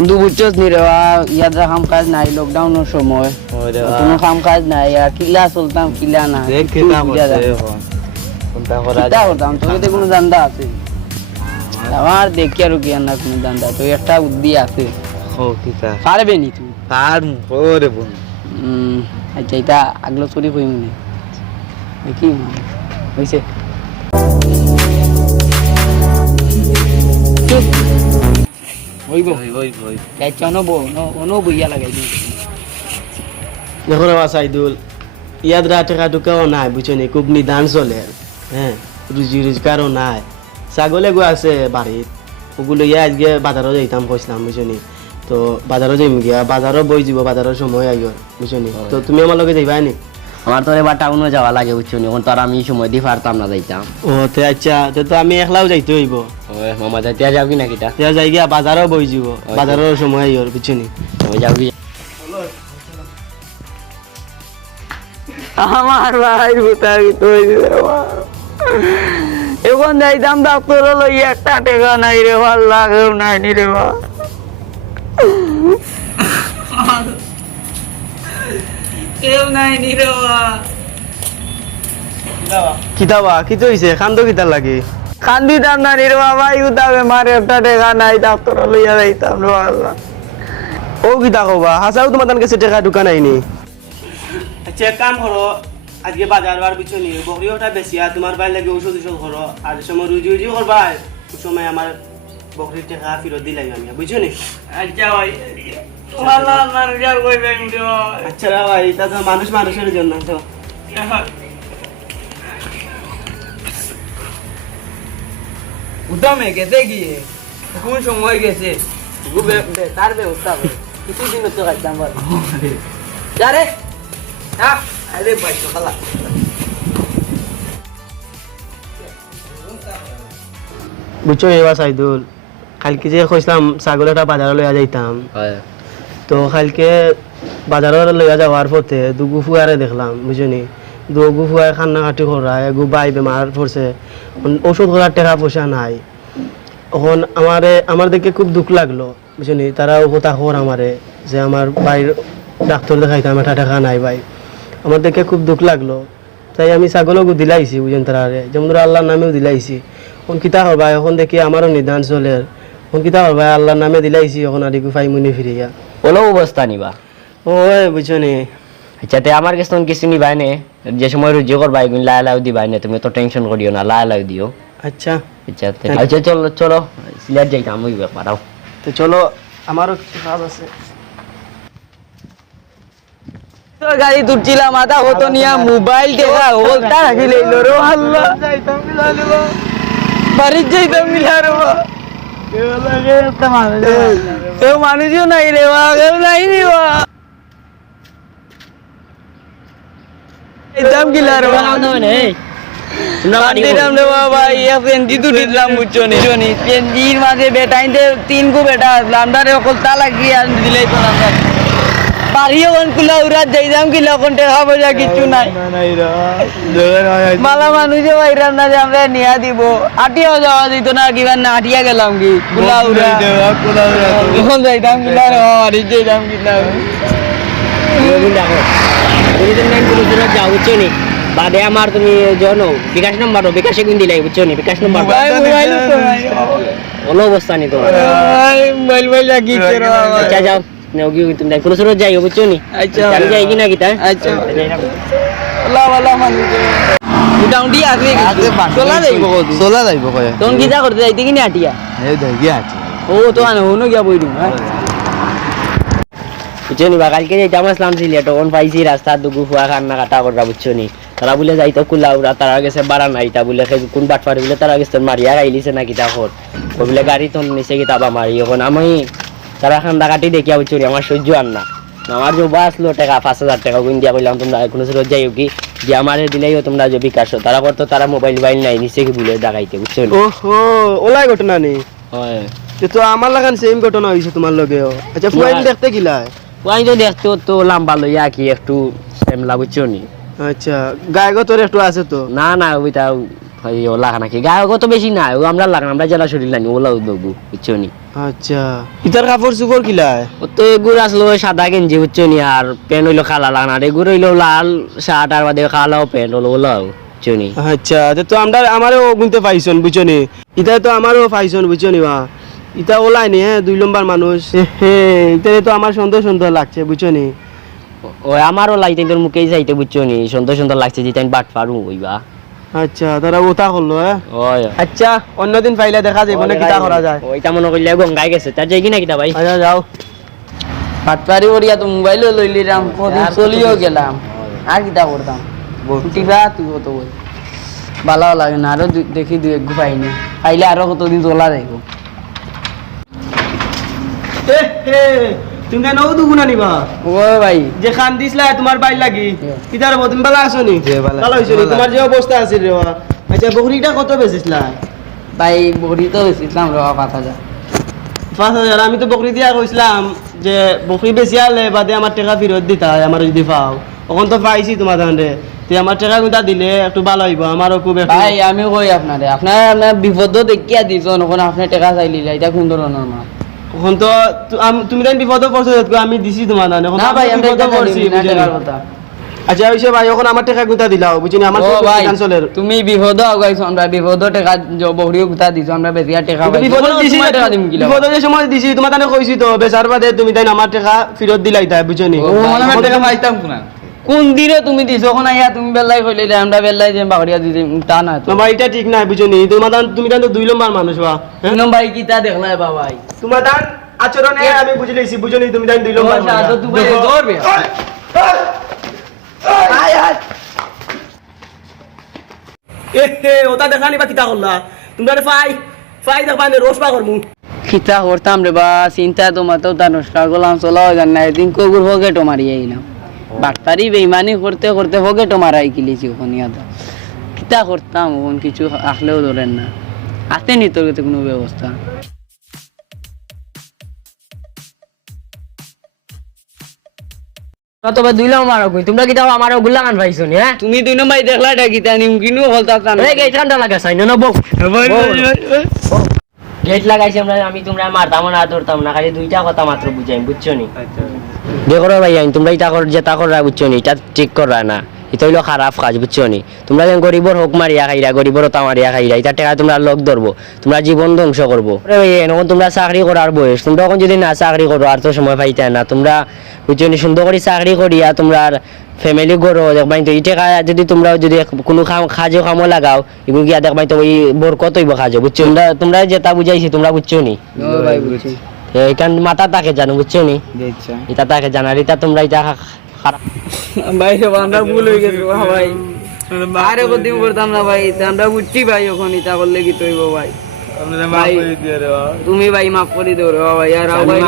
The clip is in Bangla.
বন্ধু বুঝছস নি রে ইয়াদরা কাম কাজ নাই লকডাউনের সময় কোনো কাম কাজ নাই আর কিলা চলতাম কিলা না করতাম তোকে কোনো দান্দা আছে আমার দেখি আর কি না কোনো দান্দা তো একটা বুদ্ধি আছে পারবে নি তুই আচ্ছা এটা আগলো চুরি কই মনে কি হয়েছে দেখো রে সাইদুল ইয়াদরা টাকা টুকাও নাই বুঝছো নি খুব নিদান চলে হ্যাঁ রুজি রোজগারও নাই ছাগলে গো আছে বাড়িত ওগুলো ইয়া আজকে বাজারও যাইতাম কইছিলাম বুঝছো নি তো বাজারও যাইম গিয়া বাজারও বই যাব বাজারের সময় আইও বুঝছো নি তো তুমি আমার লগে যাইবা নি আমার তো এবার টাউনে যাওয়া লাগে বুঝছো নি এখন তো আর আমি সময় দিয়ে পারতাম না যাইতাম ও তে আচ্ছা তো আমি একলাও যাইতে হইব ওই মামা যাইতে যাবি নাকি তা তে যাই গিয়া বাজারও বই যাব বাজারের সময় আইও বুঝছো নি ওই যাবি আমার ভাই বুতাই তুই এখন যাইতাম ডাক্তার লই একটা টাকা নাই রে ভাল লাগেও নাই নি রে বা কেউ নাই নি রে বা কিতাবা কি তো হইছে খান্দো কিতা লাগে খান্দিতাম না নি রে বাবা ইউতাবে মারে একটা টাকা নাই ডাক্তার লইয়া যাইতাম রে আল্লাহ ও কিতা কবা হাসাও তোমার কাছে টাকা ঢুকা নাইনি আচ্ছা এক কাম করো আজকে বাজার বার বুঝছো নি বকরিওটা বেশি আর তোমার বাইরে লাগে ওষুধ করো আর সময় রুজি করবা ওই সময় আমার বকরির টাকা ফেরত দিলাই আমি বুঝছো নি আচ্ছা ভাই আল্লাহ আল্লাহ রুজা কইবেন রে আচ্ছা ভাই তা তো মানুষ মানুষের জন্য তো উদামে গেছে গিয়ে কোন সময় গেছে তার ব্যবস্থা কিছুদিন তো খাইতাম যারে আরে ভাই সকালা বুঝছো এবার সাইদুল কালকে যে কইছিলাম ছাগল একটা বাজারে লইয়া যাইতাম তো কালকে বাজারে লইয়া যাওয়ার পথে দুগু ফুয়ারে দেখলাম বুঝছো নি দুগু ফুয়ায় কান্নাকাটি করা এগু বাই বেমার পড়ছে ওষুধ করার টাকা পয়সা নাই এখন আমার দেখে খুব দুঃখ লাগলো বুঝছো নি তারাও কথা খবর আমারে যে আমার বাইর ডাক্তার দেখাইতাম একটা টাকা নাই ভাই আমার দেখে খুব দুঃখ লাগলো তাই আমি ছাগলও দিলাইছি বুঝেন তারারে যেমন ধরো আল্লাহর নামেও দিলাইছি এখন কিতা হবা এখন দেখি আমারও নিদান চলে এখন কিতা হবা আল্লাহর নামে দিলাইছি এখন আর ফাই মুনি ফিরিয়া ওলো অবস্থা নিবা ওই বুঝছো নি আচ্ছা তে আমার কাছে তখন কিছু নিবাই নে যে সময় রুজি করবা এগুলো লাই লাই দিবাই না তুমি তো টেনশন করিও না লাই লাই দিও আচ্ছা আচ্ছা আচ্ছা চলো চলো সিলেট যাইতাম ওই ব্যাপারাও তো চলো আমারও কিছু কাজ আছে গাড়ি তুলছিলাম মাথা হতো নিয়া মোবাইল দেখা হলতা রাখি লইল রে আল্লাহ বাড়ি যাইতাম মিলা রে কেউ মানুষও নাই রে বা কেউ নাই রে বা যাইতাম কিলা রে বা দিলাম রে বাবা ইয়া পেন্টি তুলিলাম বুঝছো নি পেন্টির মাঝে বেটাইতে তিন গো বেটা আসলাম রে হলতা লাগিয়ে দিলেই তো না বাড়িও কুলা উড়া যাইতাম কিলা কোন টাকা পয়সা কিছু নাই মালা মানুষও বাইরাম না যে আমরা নিয়া দিব আটিয়াও যাওয়া দিত না কিবা না আটিয়া গেলাম কি কুলা উড়া এখন যাইতাম কিলা বাড়ি যাইতাম কিলা যাও বুঝছো নি বাদে আমার তুমি জানো বিকাশ নাম্বার বিকাশে গুণ দিলাই বুঝছো নি বিকাশ নাম্বার কোনো অবস্থা নেই তোমার মোবাইল লাগিয়েছে আচ্ছা যাও নেওগি তুমি কোন সুরত যাই বুঝছো নি আচ্ছা আমি যাই কি না কি তাই আচ্ছা আল্লাহ আল্লাহ মানুষ মোটামুটি আছে চলা যাইব কয় তখন কি যা করতে যাইতে কি না আটিয়া এই দেখ গিয়া আটি ও তো আনো হনো গিয়া বইরু হ্যাঁ বুঝছো নি কালকে যাইতাম আসলাম সিলেট তখন পাইছি রাস্তা দুগু ফুয়া কান্না কাটা কররা বুঝছো নি তারা বলে যাইতো কুলা উড়া তারা গেছে বাড়া নাই তা বলে কোন বাটপার বলে তারা গেছে মারিয়া গাইলিছে নাকি তা কর বলে গাড়ি তো নিচে কি তাবা মারি এখন আমি তারা খান্দা কাটি দেখিয়া বুঝছো আমার সহ্য আর না আমার যে আসলো টাকা 5,000 টাকা গুণ দিয়া কইলাম তোমরা কোনো সুরত যাইও কি যে আমারে দিলেইও তোমরা যে বিকাশ তারা করতো তারা মোবাইল নাই নিচে কি বলে ডাকাইতে বুঝছো ওহো ওলাই ঘটনা নেই হয় তো আমার লাগান সেম ঘটনা হইছে তোমার লগেও আচ্ছা ফুয়াইন দেখতে কিলা ফুয়াইন তো দেখতে তো লম্বা লইয়া কি একটু সেমলা বুঝছো নি আচ্ছা গায়ক তোর একটু আছে তো না না ওইটা ওলা নাকি গায়ক তো বেশি না ও আমরা লাগান আমরা জেলা শরীর লানি ওলা দেবো বুঝছো নি আচ্ছা ইতার কাপড় চুপড় কিলায় ও তো এগুলো আসলো সাদা গেঞ্জি বুঝছো নি আর প্যান্ট হইলো খালা লাগান আর এগুলো হইলো লাল শার্ট আর বাদে খালাও প্যান্ট হলো ওলাও বুঝছো নি আচ্ছা তো আমরা আমারও গুনতে পাইছন বুঝছো নি ইতা তো আমারও পাইছন বুঝছো নি বা ইতা ওলাই নি হ্যাঁ 2 নম্বর মানুষ হে ইতারে তো আমার সুন্দর সুন্দর লাগছে বুঝছো নি ও আমারও লাইতে তোর মুখেই যাইতে বুঝছো নি সুন্দর সুন্দর লাগছে যে তাই বাট পারু ওইবা আচ্ছা তারা ওটা করলো হ্যাঁ ওই আচ্ছা অন্যদিন পাইলে দেখা যাবে না কিটা করা যায় ওইটা মনে করলে গঙ্গায় গেছে তার যাই কি না কিটা ভাই আচ্ছা যাও পাটপারি করিয়া তো মোবাইলও লইলিরাম কদিন চলিও গেলাম আর কিতা করতাম টিভা তুই কত বই ভালো লাগে না আরো দেখি দুই এক পাইনি পাইলে আরো কতদিন চলা যাইব তুমি কেন দুগুনা নিবা ও ভাই যে খান দিছলা তোমার বাইর লাগি কিতার তুমি ভালো আছো নি ভালো হইছো নি তোমার যে অবস্থা আছিল রে আচ্ছা বকরিটা কত বেচিছলা ভাই বড়ি তো ইসলাম রওয়া 5000 5000 আমি তো বকরি দিয়া কইছিলাম যে বকরি বেশি আলে বাদে আমার টাকা ফেরত দিতা আমার যদি পাও তখন তো পাইছি তোমার দান্ডে তুই আমার টাকা গুটা দিলে একটু ভালো হইব আমারও খুব ভাই আমি কই আপনারে আপনার বিপদ দেখিয়া দিছ নখন আপনি টাকা চাইলি এটা কোন ধরনের মা এখন তো তুমি তাই বিপদে পড়ছো আমি দিছি তোমার দান্ডে এখন না ভাই আমি বিপদে পড়ছি টাকার কথা আচ্ছা হইছে ভাই এখন আমার টাকা গুটা দিলাও বুঝিনি আমার ও ভাই ক্যান্সেলের তুমি বিপদ আগাইছো আমরা বিপদ টাকা বড়িও গুতা দিছো আমরা বেশিয়া টাকা পাই বিপদে দিছি টাকা দিম কি বিপদে যে সময় দিছি তোমার তানে কইছি তো বেচার বাদে তুমি তাই আমার টাকা ফেরত দিলাই তাই বুঝনি টাকা পাইতাম কোন দিনে তুমি দিছো কোন আইয়া তুমি বেলাই কইলে আমরা বেলাই যে বাগড়িয়া দিছি তা না তো ভাই এটা ঠিক নাই বুঝনি তুমি তান তো 2 নম্বর মানুষ বা তিন ভাই কিতা দেখলাই বাবাই তোমার তান আচরণে আমি বুঝি লইছি বুঝনি তুমি তান 2 নম্বর ওই তো তুমি ধরবে আয় আয় ওটা দেখানি বা কিতা করলা তুমি ফাই দেখবা নে রোজ পা করমু কিতা করতাম রে বা চিন্তা তোমার তো তা নষ্কার করলাম চলা জান না একদিন কগুর ফকেটও মারি আইলাম বাটপারি বেইমানি করতে করতে ফকেটও মারাই কিলিছি ওখানে ইয়াদা কিতা করতাম ওখান কিছু আসলেও ধরেন না আসতে নি তোর কোনো ব্যবস্থা তবে দুইলাম মারো কই তোমরা কি তাও আমার গুলা গান পাইছো নি হ্যাঁ তুমি দুই নম্বর দেখলা কিতা নিম কিনু হলতা এই গেট ঠান্ডা লাগাছাই না বউ গেট লাগাইছি আমরা আমি তোমরা মারতাম না ধরতাম না খালি দুইটা কথা মাত্র বুঝাই বুঝছো নি দেখো রে ভাই তোমরা এটা কর যেটা করা বুঝছো নি এটা ঠিক করা না এটা হইলো খারাপ কাজ বুঝছো নি তোমরা যেন গরিবর হোক মারিয়া খাইরা গরিবর তা মারিয়া খাইরা এটা টাকা তোমরা লোক ধরবো তোমরা জীবন ধ্বংস করবো ভাই এখন তোমরা চাকরি করার বয়স তোমরা এখন যদি না চাকরি করো আর তো সময় পাইতে না তোমরা বুঝছো নি সুন্দর করে চাকরি করিয়া তোমরা ফ্যামিলি গড়ো দেখবাই তো এই টাকা যদি তোমরা যদি কোনো কাজও কামও লাগাও এগুলো গিয়া দেখবাই তো ওই বরকত হইব কাজও বুঝছো তোমরা যেটা বুঝাইছি তোমরা বুঝছো নি ভাই বুঝছি এইখান মাথা তাকে জানো বুঝছো নি দেখছা এটা তাকে জানার এটা তোমরা এটা খারাপ ভাই আমরা ভুল হয়ে গেছে ভাই আরে কদিন করতাম না ভাই আমরা বুঝছি ভাই ওখানে ইটা করলে কি তৈব ভাই তুমি ভাই মাফ করে দিও রে ভাই আর ভাই